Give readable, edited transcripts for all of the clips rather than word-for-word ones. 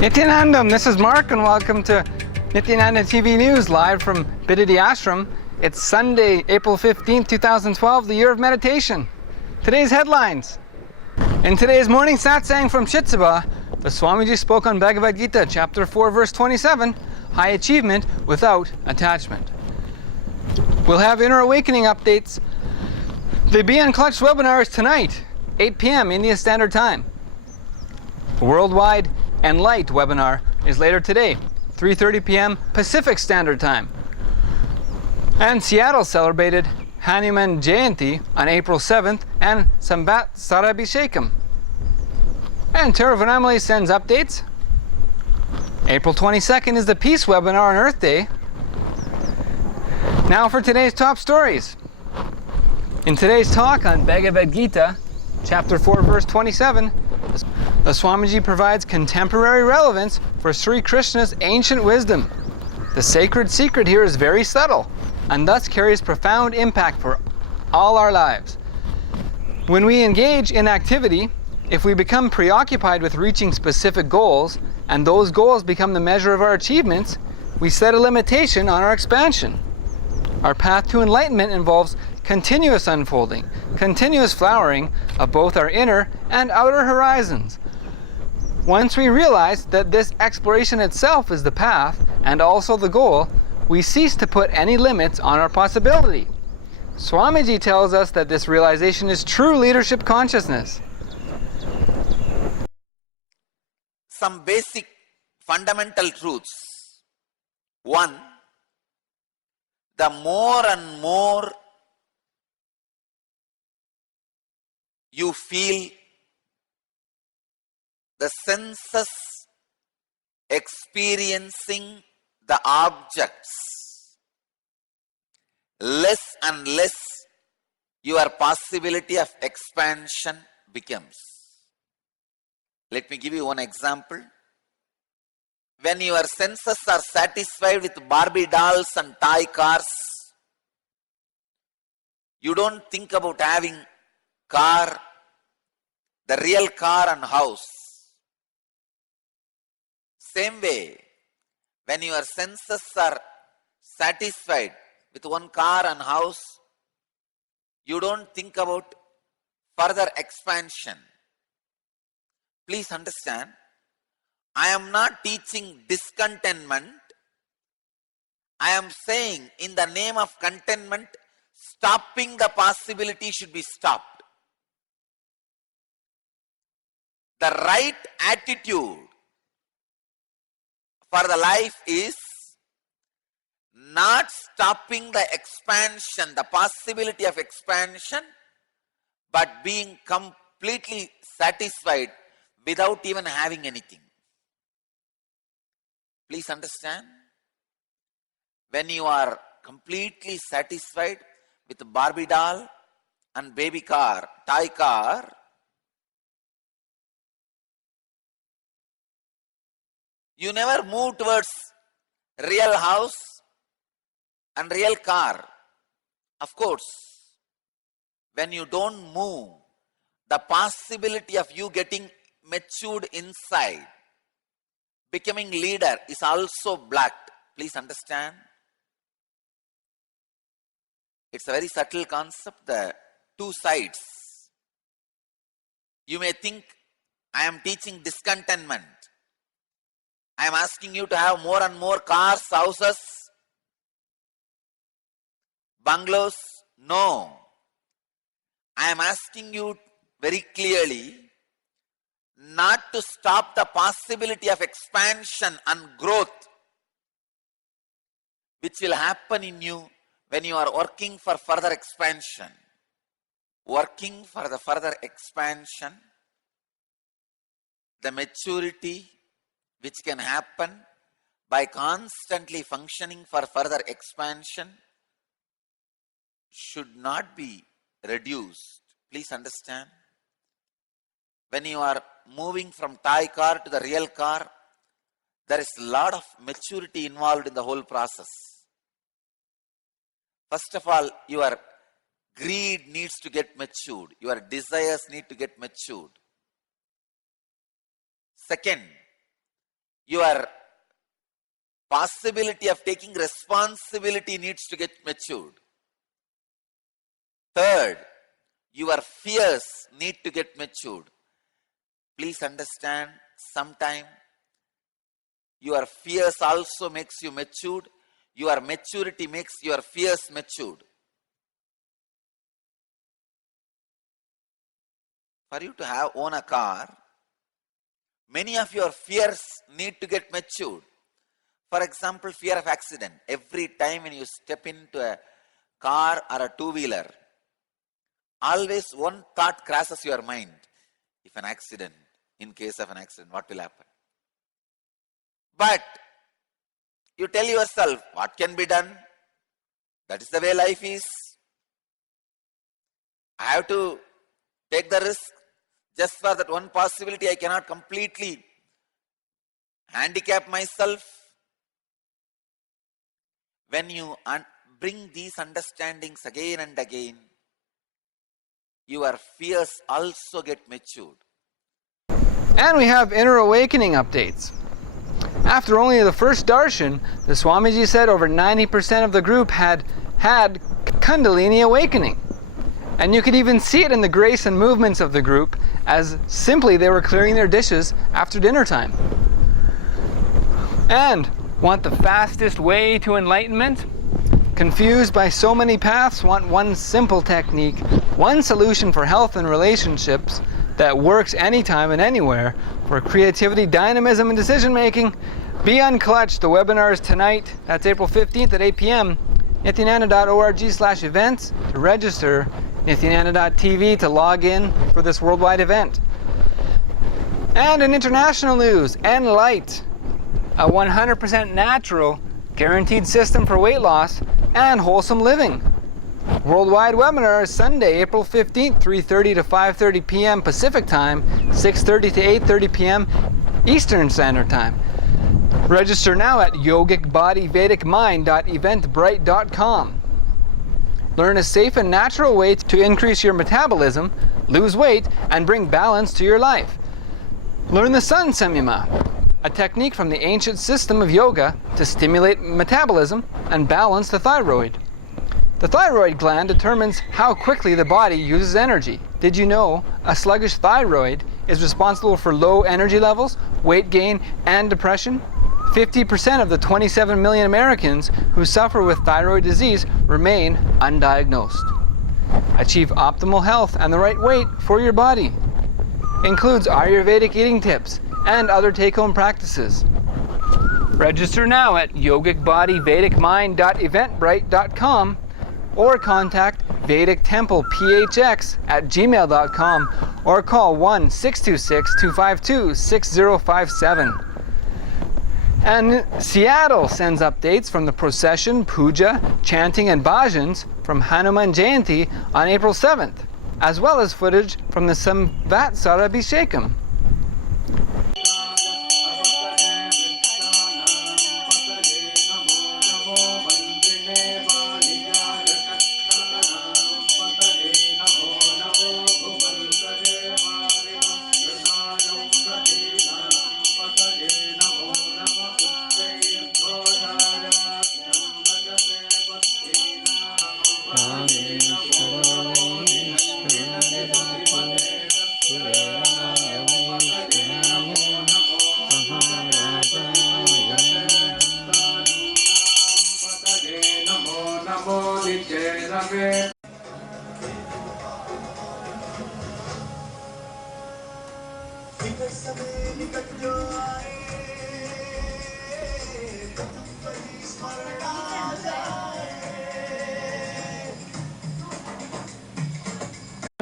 Nithyananda, this is Mark and welcome to Nithyananda TV News live from Bididi Ashram. It's Sunday, April 15th, 2012, the year of meditation. Today's headlines. In today's morning satsang from Chit Sabha, the Swamiji spoke on Bhagavad Gita Chapter 4 verse 27, high achievement without attachment. We'll have inner awakening updates. The Be Unclutched webinar is tonight, 8 p.m. India Standard Time. Worldwide eNLight webinar is later today, 3:30 p.m. Pacific Standard Time. And Seattle celebrated Hanuman jayanti on April 7th and samvatsarabishekam. And Thirvannamalai sends updates. April 22nd is the Peace webinar on Earth Day. Now for today's top stories. In today's talk on Bhagavad Gita, Chapter 4, verse 27, the Swamiji provides contemporary relevance for Sri Krishna's ancient wisdom. The sacred secret here is very subtle and thus carries profound impact for all our lives. When we engage in activity, if we become preoccupied with reaching specific goals, and those goals become the measure of our achievements, we set a limitation on our expansion. Our path to enlightenment involves continuous unfolding, continuous flowering of both our inner and outer horizons. Once we realize that this exploration itself is the path and also the goal, we cease to put any limits on our possibility. Swamiji tells us that this realization is true leadership consciousness. Some basic fundamental truths. One, the more and more you feel the senses experiencing the objects, less and less your possibility of expansion becomes. Let me give you one example. When your senses are satisfied with Barbie dolls and toy cars, you don't think about having car, the real car and house. Same way, when your senses are satisfied with one car and house, you don't think about further expansion. Please understand, I am not teaching discontentment. I am saying in the name of contentment, stopping the possibility should be stopped. The right attitude for the life is not stopping the expansion, the possibility of expansion, but being completely satisfied without even having anything. Please understand, when you are completely satisfied with Barbie doll and baby car, toy car, you never move towards real house and real car. Of course, when you don't move, the possibility of you getting matured inside, becoming leader is also blocked. Please understand. It's a very subtle concept, the two sides. You may think I am teaching discontentment. I am asking you to have more and more cars, houses, bungalows. No. I am asking you very clearly not to stop the possibility of expansion and growth which will happen in you when you are working for further expansion. Working for the further expansion, the maturity which can happen by constantly functioning for further expansion should not be reduced. Please understand. When you are moving from toy car to the real car, there is a lot of maturity involved in the whole process. First of all, your greed needs to get matured. Your desires need to get matured. Second, your possibility of taking responsibility needs to get matured. Third, your fears need to get matured. Please understand, sometime your fears also makes you matured. Your maturity makes your fears matured. For you to own a car, many of your fears need to get matured. For example, fear of accident. Every time when you step into a car or a two-wheeler, always one thought crosses your mind. If an accident, in case of an accident, what will happen? But you tell yourself, what can be done? That is the way life is. I have to take the risk. Just for that one possibility, I cannot completely handicap myself. When you bring these understandings again and again, your fears also get matured. And we have inner awakening updates. After only the first darshan, the Swamiji said over 90% of the group had Kundalini awakening. And you could even see it in the grace and movements of the group, as simply they were clearing their dishes after dinner time. And want the fastest way to enlightenment? Confused by so many paths, want one simple technique, one solution for health and relationships that works anytime and anywhere for creativity, dynamism, and decision making? Be Unclutched. The webinar is tonight. That's April 15th at 8 p.m. Nithyananda.org/events to register. Nithyananda.tv to log in for this worldwide event. And in international news, eNLight, a 100% natural, guaranteed system for weight loss and wholesome living. Worldwide webinar is Sunday, April 15th, 3:30 to 5:30 p.m. Pacific Time, 6:30 to 8:30 p.m. Eastern Standard Time. Register now at yogicbodyvedicmind.eventbrite.com. Learn a safe and natural way to increase your metabolism, lose weight, and bring balance to your life. Learn the Sun Samyama, a technique from the ancient system of yoga to stimulate metabolism and balance the thyroid. The thyroid gland determines how quickly the body uses energy. Did you know a sluggish thyroid is responsible for low energy levels, weight gain, and depression? 50% of the 27 million Americans who suffer with thyroid disease remain undiagnosed. Achieve optimal health and the right weight for your body. Includes Ayurvedic eating tips and other take-home practices. Register now at yogicbodyvedicmind.eventbrite.com or contact VedicTemplePHX@gmail.com or call 1-626-252-6057. And Seattle sends updates from the procession, puja, chanting, and bhajans from Hanuman jayanti on April 7th, as well as footage from the samvatsarabishekam.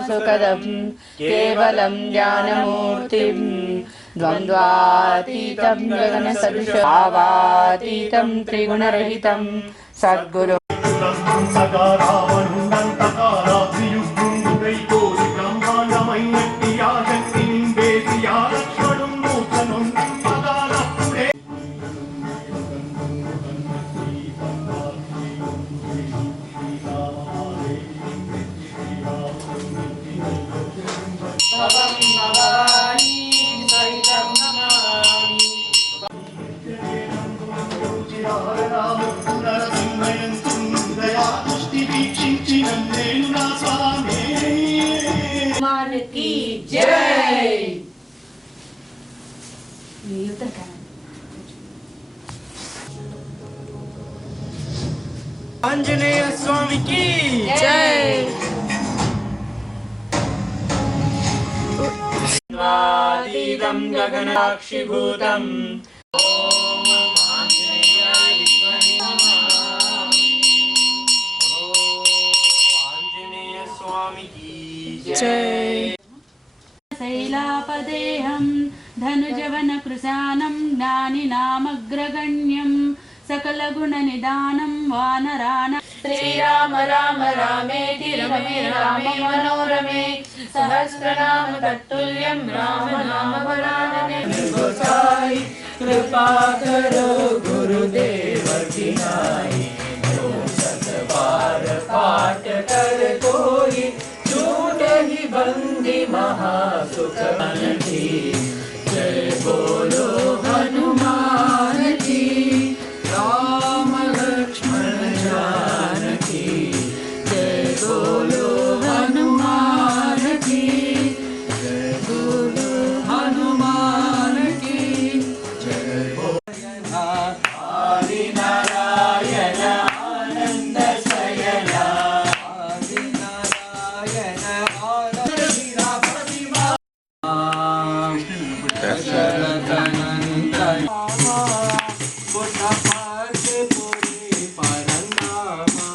सुखदं केवलं ज्ञानमूर्तिं द्वन्द्वातीतं गगनसदृशभावातीतं त्रिगुणरहितं सद्गुरुं उत्तर कन्नड़ आंजनेय स्वामी की जय। वादीदं गगनाक्षिभूतम् ॐ आंजनेयाय विद्महे नमः। ॐ आंजनेय स्वामी की जय। शैलापदेहं धनुजवनकृशानं ज्ञानिनामग्रगण्यं सकलगुणनिदानं वानराणां श्रीराम राम रामेति रमे रामे मनोरमे सहस्रनाम तत्तुल्यं राम नाम वरानने। गोसाई कृपा करो गुरुदेव की नाई, जो सत बार पाठ कर कोई छूट ही बंदी महासुख की। जय बोलो हनुमान की, राम लक्ष्मण जानकी। जय बोलो हनुमान की, जय बोलो हनुमान की। जय बोलो आदि नारायण आनंद शयना, आदि नारायण आनंद प्रतिमा। दशरथनंदन पुटपार्थ पुरी परनामा,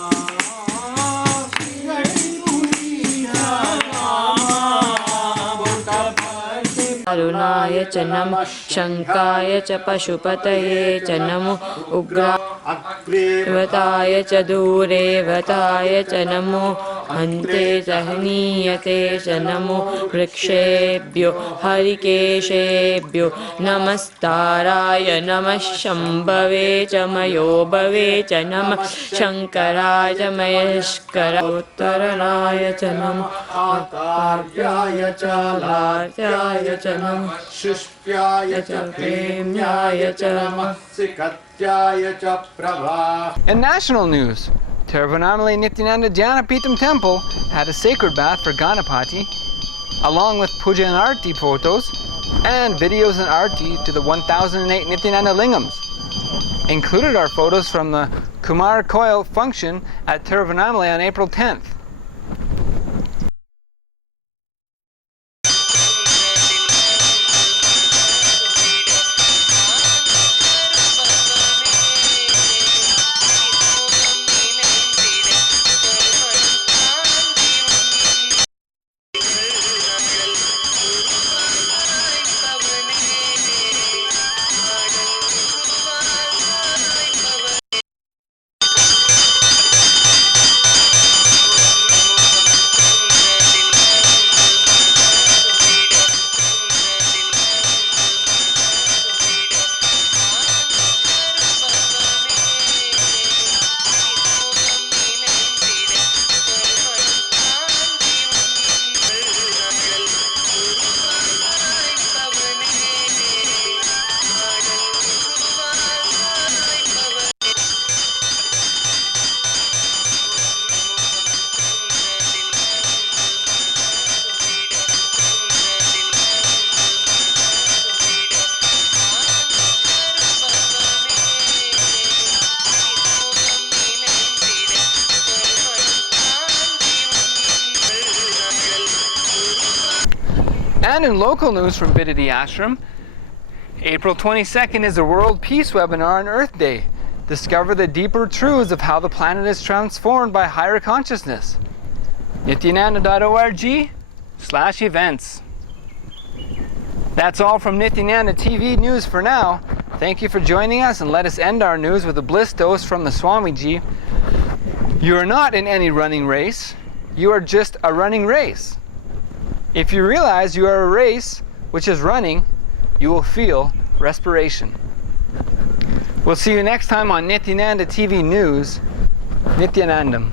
अरुणाय च नमः शंकाय च पशुपतये च नमो उग्रवताय च दूरेवताय च नमो हन्ते सहनीयते च नमो वृक्षेभ्यो हरिकेशेभ्यो नमस्ताराय नमः शम्भवे च मयोभवे च नमः शङ्कराय च महेश्वरोत्तरणाय च नमः आकार्याय च लार्याय च नमः शिष्याय च प्रेम्याय च नमः सिकत्याय च Prabha. In national news, Thirvannamalai Nithyananda Jnanapeetham Temple had a sacred bath for Ganapati, along with puja and arti photos, and videos and arti to the 1008 Nithyananda Lingams. Included are photos from the Kumar Koil function at Thirvannamalai on April 10th. And in local news from Bidadi Ashram, April 22nd is the World Peace Webinar on Earth Day. Discover the deeper truths of how the planet is transformed by higher consciousness. Nithyananda.org/events. That's all from Nithyananda TV News for now. Thank you for joining us, and let us end our news with a bliss dose from the Swamiji. You are not in any running race. You are just a running race. If you realize you are a race which is running, you will feel respiration. We'll see you next time on Nithyananda TV News. Nithyanandam.